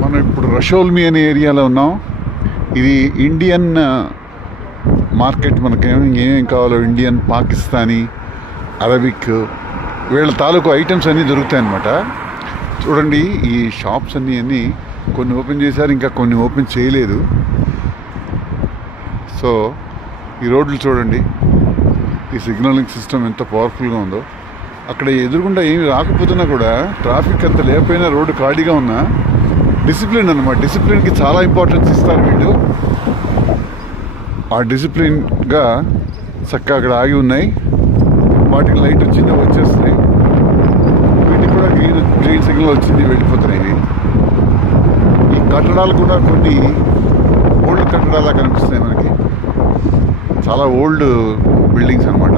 మనం ఇప్పుడు రషోల్మి అనే ఏరియాలో ఉన్నాం. ఇది ఇండియన్ మార్కెట్. ఏమేమి కావాలో ఇండియన్, పాకిస్తానీ, అరబిక్ వీళ్ళ తాలూకు ఐటమ్స్ అన్నీ దొరుకుతాయి అన్నమాట. చూడండి ఈ షాప్స్ అన్నీ కొన్ని ఓపెన్ చేశారు, ఇంకా కొన్ని ఓపెన్ చేయలేదు. సో ఈ రోడ్లు చూడండి, ఈ సిగ్నలింగ్ సిస్టమ్ ఎంత పవర్ఫుల్గా ఉందో. అక్కడ ఎదురుగుండా ఏమి రాకపోతున్నా కూడా, ట్రాఫిక్ అంత లేకపోయినా, రోడ్డు ఖాళీగా ఉన్నా డిసిప్లిన్ అన్నమాట. డిసిప్లిన్కి చాలా ఇంపార్టెన్స్ ఇస్తారు వీళ్ళు. ఆ డిసిప్లిన్గా చక్కగా అక్కడ ఆగి ఉన్నాయి. వాటికి లైట్ వచ్చింది, వచ్చేస్తున్నాయి. వీటికి కూడా గ్రీన్ సిగ్నల్ వచ్చింది, వెళ్ళిపోతున్నాయి. ఈ కట్టడాలు కూడా కొన్ని ఓల్డ్ కట్టడాలా కనిపిస్తున్నాయి మనకి. చాలా ఓల్డ్ బిల్డింగ్స్ అన్నమాట.